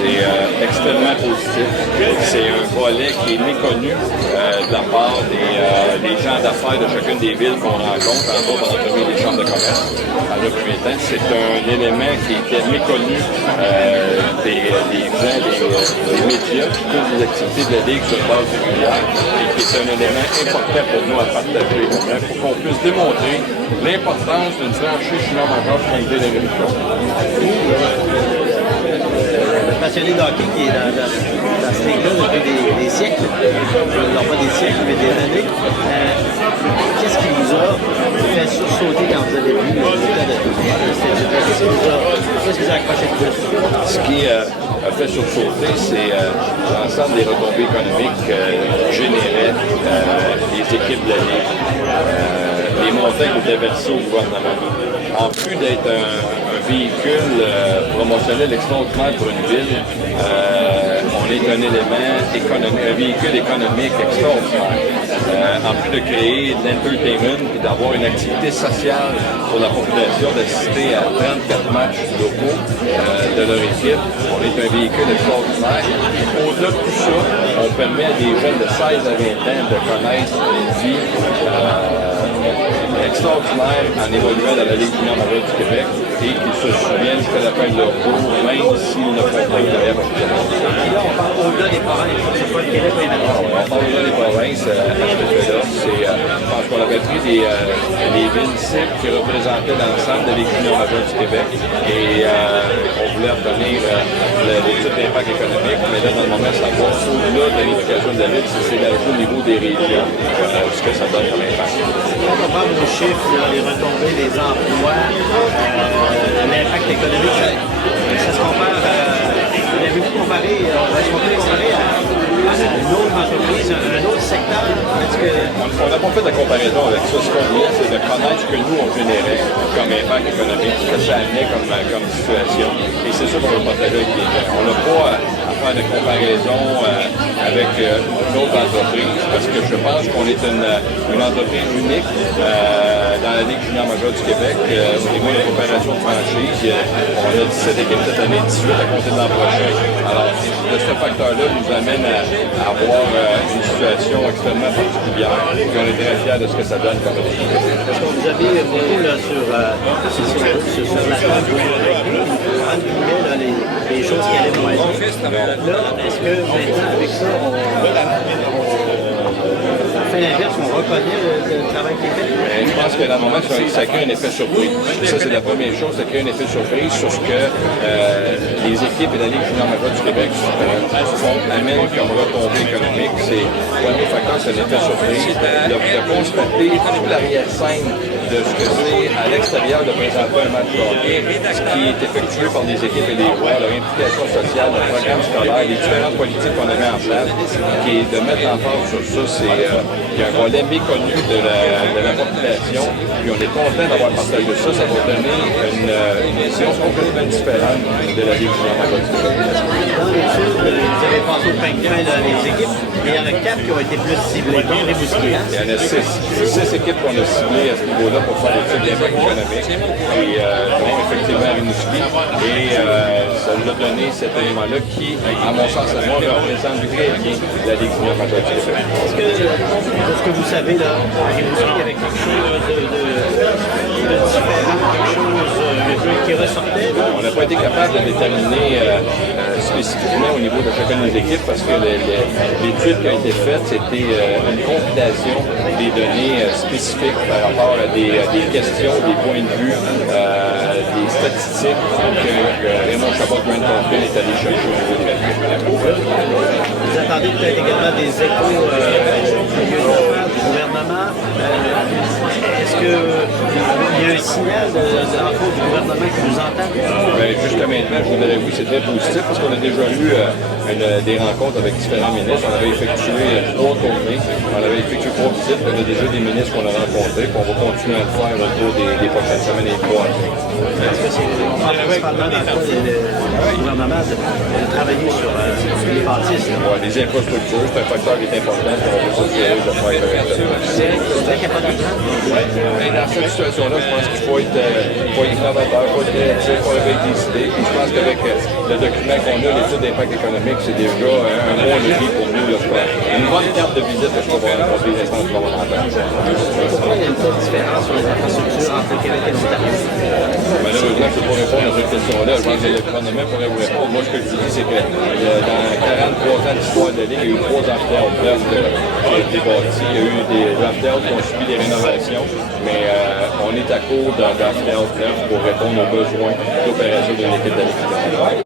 c'est extrêmement positif. C'est un volet qui est méconnu de la part des gens d'affaires de chacune des villes qu'on rencontre, entre autres dans l'entreprise des chambres de commerce. Dans le premier temps, c'est un élément qui était méconnu des gens, des médias qui font des activités de la Ligue sur base régulière et qui est un élément important pour nous à partager, pour qu'on puisse démontrer l'importance d'une franchise junior majeure pour une ville de région. Passionné de hockey qui est dans ce ligue-là depuis des siècles, non pas des siècles, mais des années. Qu'est-ce qui vous a fait sursauter quand vous avez vu le résultat de Qu'est-ce qui vous a accroché le plus? Ce qui a fait sursauter, c'est l'ensemble des retombées économiques généraient les équipes de la Ligue. Les montants qui étaient versés au gouvernement. En plus d'être un véhicule promotionnel extraordinaire pour une ville, on est un élément économique, un véhicule économique extraordinaire. En plus de créer de l'entertainment et d'avoir une activité sociale pour la population, d'assister à 34 matchs locaux de leur équipe, on est un véhicule extraordinaire. Au-delà de tout ça, on permet à des jeunes de 16 à 20 ans de connaître une vie extraordinaire en évoluant dans la Ligue junior majeure du Québec et qu'ils se souviennent jusqu'à la fin de leur cours, même s'ils ne font pas une carrière professionnelle. Et là, on parle au-delà des provinces, c'est pas le Québec ou les On parle au-delà des provinces à cet effet-là. Je pense qu'on avait pris les villes cibles qui représentaient l'ensemble de la Ligue junior majeure du Québec et on voulait obtenir l'étude d'impact économique, mais là, dans le moment, savoir au-delà de l'implication de la ville, c'est au niveau des régions, ce que ça donne comme impact. Quand on parle de chiffres, les retombées, les emplois, l'impact économique, ça se compare à... Avez-vous comparé, est-ce qu'on peut comparer à une autre entreprise, un autre secteur? On n'a pas fait de comparaison avec ça. Ce qu'on voulait, c'est de connaître ce que nous, on générait comme impact économique, ce que ça amenait comme situation. Et c'est ça qu'on veut partager avec les gens. On n'a pas à faire de comparaison avec une autre entreprise parce que je pense qu'on est une entreprise unique dans la Ligue junior majeure du Québec au niveau de la coopération de franchise. On a 17 équipes cette année, 18 à compter de l'an prochain. Alors, ce facteur-là nous amène à avoir une situation extrêmement particulière et on est très fiers de ce que ça donne comme équipe. Parce que vous avez beaucoup là, sur la table, les choses qui allaient moins bien. Là, est-ce que maintenant, avec ça, on fait l'inverse, on reconnaît le travail qui est fait? Je pense que dans le moment, ça crée un effet surprise. Ça, c'est la première chose, ça crée un effet surprise sur ce que les équipes de la Ligue junior majeure du Québec amènent comme retombée économique. C'est le premier facteur, c'est l'effet surprise. De constater toute l'arrière-scène de ce que c'est à l'extérieur de présenter un match de hockey, ce qui est effectué par les équipes et les joueurs, leur implication sociale, leur programme scolaire, les différentes politiques qu'on a mis en place, qui est de mettre l'emphase sur ça, c'est il y a un volet méconnu de la population, puis on est content d'avoir partagé ça. Ça va donner une vision complètement différente de la Ligue junior majeure du Québec. Dans l'étude, vous avez pensé au printemps les équipes, mais il y en a 4 qui ont été plus ciblées, dont Rimouski. Il y en a 6 équipes qu'on a ciblées à ce niveau-là pour faire l'étude d'impact économique, et même effectivement à Rimouski, et ça nous a donné cet élément-là qui, à mon sens, à moi, représente très bien la Ligue junior majeure du Québec. Est-ce que, de ce que vous savez, là, à Rimouski, avec quelque chose de différent, quelque chose qui ressortait? On n'a pas été capable de déterminer spécifiquement au niveau de chacune des équipes parce que l'étude qui a été faite, c'était une compilation des données spécifiques par rapport à des questions, des points de vue, des statistiques que Raymond Chabot-Grant Thornton est allé chercher au niveau des équipes. Vous attendez peut-être également des échos du gouvernement. Est-ce qu'il y a un signal du gouvernement qui nous entend? Jusqu'à maintenant, je vous dirais oui, c'est très positif parce qu'on a déjà eu des rencontres avec différents ministres. On avait effectué 3 tournées, on avait effectué 3 visites. On a déjà des ministres qu'on a rencontrés, puis on va continuer à le faire au cours des prochaines semaines et des mois. Est-ce que c'est principalement dans le cas du gouvernement dépendant de travailler sur les bâtisses. Ouais, les infrastructures, c'est un facteur qui est important pour qu'on puisse s'assurer de faire correctement. C'est vrai qu'il n'y a pas d'argent. Ouais, mais dans cette situation-là, je pense qu'il faut être innovateur, il faut être créatif, il faut avoir des idées. Puis je pense qu'avec le document qu'on a, l'étude d'impact économique, c'est déjà un bon levier pour nous. Là, une bonne carte de visite, je trouve, pour les instances gouvernementales. Pourquoi il y a une telle différence sur les infrastructures entre le Québec et l'Ontario? Malheureusement, je ne peux pas répondre à cette question-là. Je pense que le gouvernement pourrait vous répondre. Moi, ce que je dis, c'est que dans 43 ans d'histoire de la Ligue, il y a eu 3 amphithéâtres neufs qui ont été bâtis. Il y a eu des amphithéâtres qui ont subi des rénovations, mais on est à court d'amphithéâtres neufs pour répondre aux besoins d'opération de l'équipe de la Ligue.